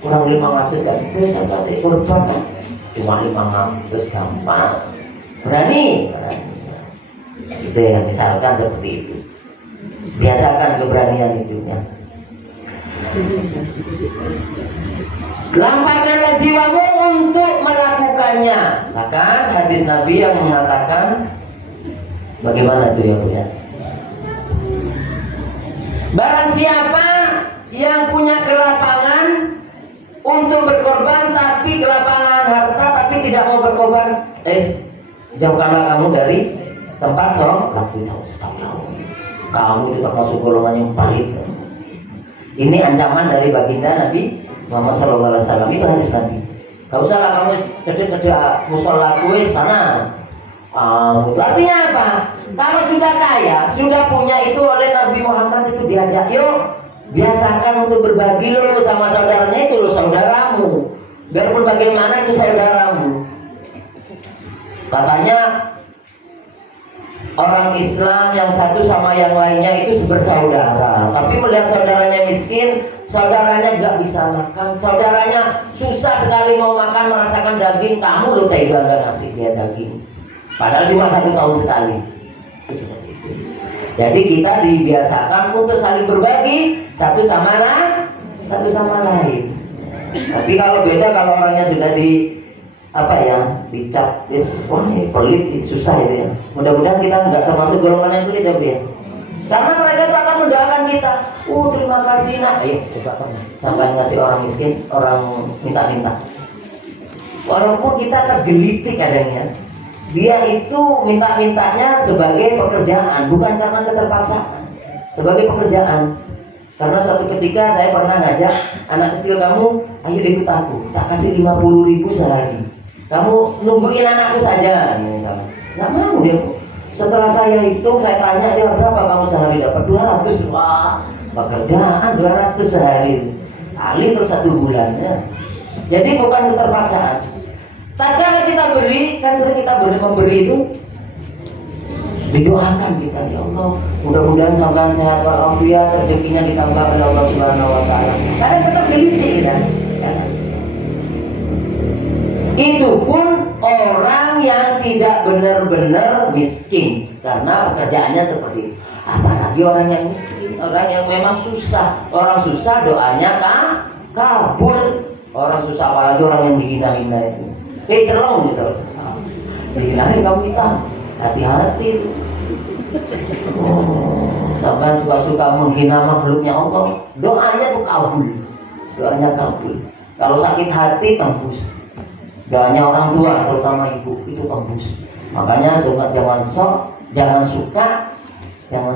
Kurang 500 kasih itu kurban kan. Cuma 500 gampang. Berani. Itu ya, misalkan seperti itu. Biasakan keberanian hidupnya. Lampangkanlah jiwamu untuk melakukannya. Bahkan hadis Nabi yang mengatakan bagaimana itu ya Bu ya? Barang siapa yang punya kelapangan untuk berkorban, tapi kelapangan harta tapi tidak mau berkorban, jauhkanlah kamu dari tempat sholat. Kamu itu termasuk golongan yang paling. Ini ancaman dari baginda Nabi Muhammad SAW. Itu hadis Nabi. Gak usah lah kamu cedek-cedek musola kuis sana. Artinya apa? Kalau sudah kaya, sudah punya itu oleh Nabi Muhammad itu diajak, yuk biasakan untuk berbagi lo sama saudaranya, itu lo saudaramu. Biarpun bagaimana itu saudaramu. Katanya orang Islam yang satu sama yang lainnya itu bersaudara, tapi melihat saudaranya miskin, saudaranya nggak bisa makan, saudaranya susah sekali mau makan, merasakan daging, kamu lo tega nggak ngasih dia daging, padahal cuma 1 tahun sekali. Jadi kita dibiasakan untuk saling berbagi satu sama lain. Tapi kalau beda, kalau orangnya sudah dicap, wah ini pelit, susah itu ya. Mudah-mudahan kita nggak termasuk golongan yang pelit ya. Karena mereka itu akan mendoakan kita. Terima kasih nak. Ayo coba kamu sampai ngasih orang miskin, orang minta-minta. Walaupun kita tergelitik kadangnya, dia itu minta-mintanya sebagai pekerjaan, bukan karena keterpaksaan. Sebagai pekerjaan. Karena suatu ketika saya pernah ngajak anak kecil, kamu ayo ikut aku, tak kasih 50.000 sehari. Kamu nungguin anakku saja, misalnya. Nggak mau dia. Setelah saya hitung, saya tanya dia berapa kamu sehari, dapat 200. Wah, pekerjaan 200 sehari, kali untuk 1 bulan ya. Jadi bukan keterpaksaan. Tatkala kita beri, kan sering kita memberi itu didoakan kita, ya Allah, mudah-mudahan sampai sehat walafiat, rezekinya ditambah oleh Allah Subhanahu wa taala. Kadang tetap gelitik kita. Itu pun orang yang tidak benar-benar miskin, karena pekerjaannya seperti itu. Apalagi orang yang miskin, orang yang memang susah. Orang susah doanya kabul. Orang susah, apalagi orang yang dihina-hina itu. Celong misalnya, dihinain kamu kita, hati-hati. sampai suka-suka menghina makhluknya Allah, doanya tuh kabul. Doanya kabul. Kalau sakit hati tembus. Doanya orang tua, terutama ibu, itu tembus. Makanya jangan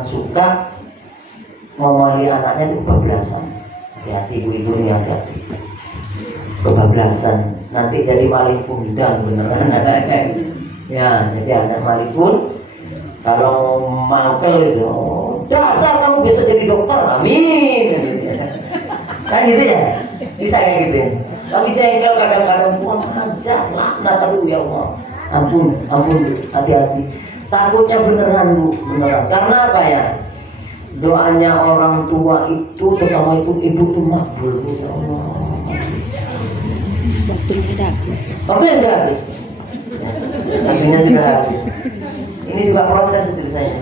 suka ngomongin anaknya itu kebablasan. Hati-hati ibu-ibu ini, hati-hati. Kebablasan nanti jadi maling kundang beneran. Ya, jadi anak maling pun kalau mangkel itu, dasar kamu bisa jadi dokter, amin. Kan gitu ya, bisa kayak gitu ya. Tapi jengkel kadang-kadang, buang aja, laknat, aduh ya Allah. Ampun, hati-hati. Takutnya beneran Bu, beneran. Karena apa ya? Doanya orang tua itu, terutama itu ibu tuh makbul Bu, ya Allah. Waktunya udah habis. Waktunya sudah habis. Waktunya sudah habis. Ini juga protes itu saya.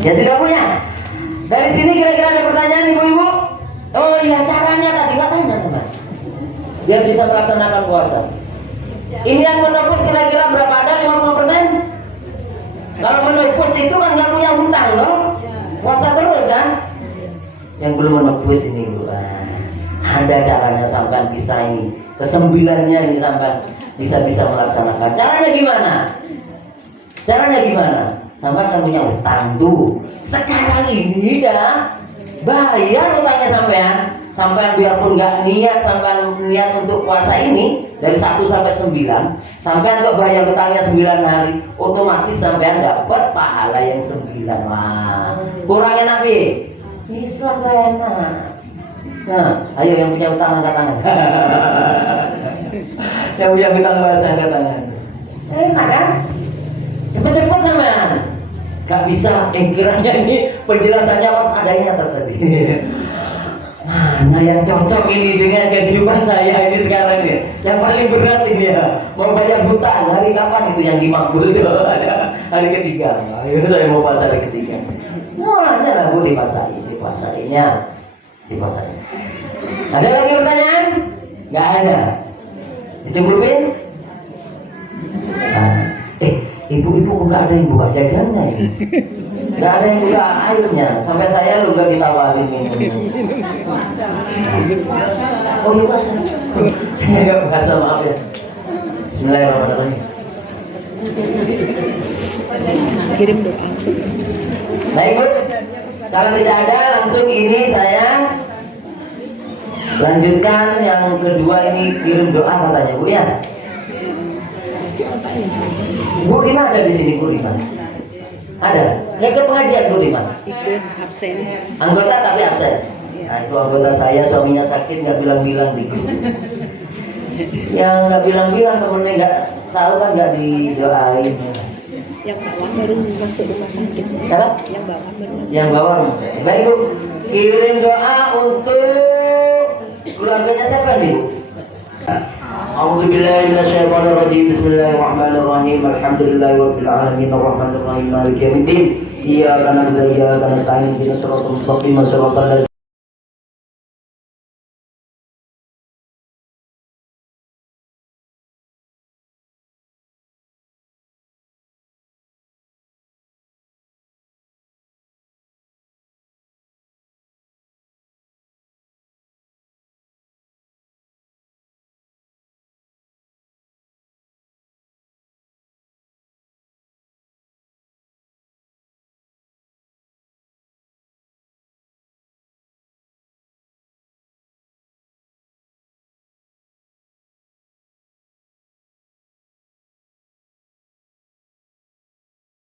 Ya sudah punya. Dari sini kira-kira ada pertanyaan ibu-ibu? Oh iya, caranya tadi katanya teman. Dia bisa melaksanakan puasa. Ini yang menepus kira-kira berapa, ada 50%? Kalau menepus itu kan nggak punya hutang loh. Puasa terus kan? Yang belum menepus ini Bu. Ada caranya sampai bisa ini. Kesembilannya ini sampai bisa melaksanakan. Caranya gimana? Sampai kan punya hutang tuh. Sekarang ini dah bayar hutangnya sampean biarpun nggak niat untuk puasa ini dari 1 sampai 9, sampean kok bayar hutangnya 9 hari, otomatis sampean dapat pahala yang 9. Wah, kurang enak Bi? Islam gak enak. Nah, ayo yang punya hutang angkat tangan. Yang punya hutang puasa angkat tangan. Enak kan? Cepet-cepet sampean. Gak bisa, kiranya ini penjelasannya was adanya tadi. Nah, yang cocok ini dengan kehidupan saya ini sekarang ini. Yang paling berat ini ya, mau bayar hutang. Hari kapan itu yang dimakbul itu? Ada hari ketiga. Ayo saya mau puasa hari ketiga. Nah, lah Bu, dipuasainya. Ada lagi pertanyaan? Gak ada. Dicukupin? Ibu-ibu nggak ada yang buka jajannya ya? Nggak ada yang buka airnya, sampai saya lu nggak ditawarin minumnya. Oh iya puasa. Saya nggak puasa, maaf ya. Bismillahirrahmanirrahim. Kirim doa. Baik Bu, kalau tidak ada langsung ini saya lanjutkan yang kedua, ini kirim doa katanya Bu ya. Bu Rima ada di sini, Bu Rima. Ada. Yang ke pengajian Bu Rima. Ikut absen. Anggota tapi absen. Nah itu anggota saya, suaminya sakit nggak bilang-bilang di grup. Yang nggak bilang-bilang temennya nggak tahu kan nggak didoain. Yang bawah baru masuk rumah sakit. Apa? Yang bawah baru masuk. Yang bawah. Baik Bu, kirim doa untuk keluarganya siapa nih Bu? أعوذ بالله من الشيطان الرجيم بسم الله الرحمن الرحيم الحمد لله رب العالمين الرحمن الرحيم مالك يوم الدين إياك نعبد وإياك نستعين اهدنا الصراط المستقيم صراط الذين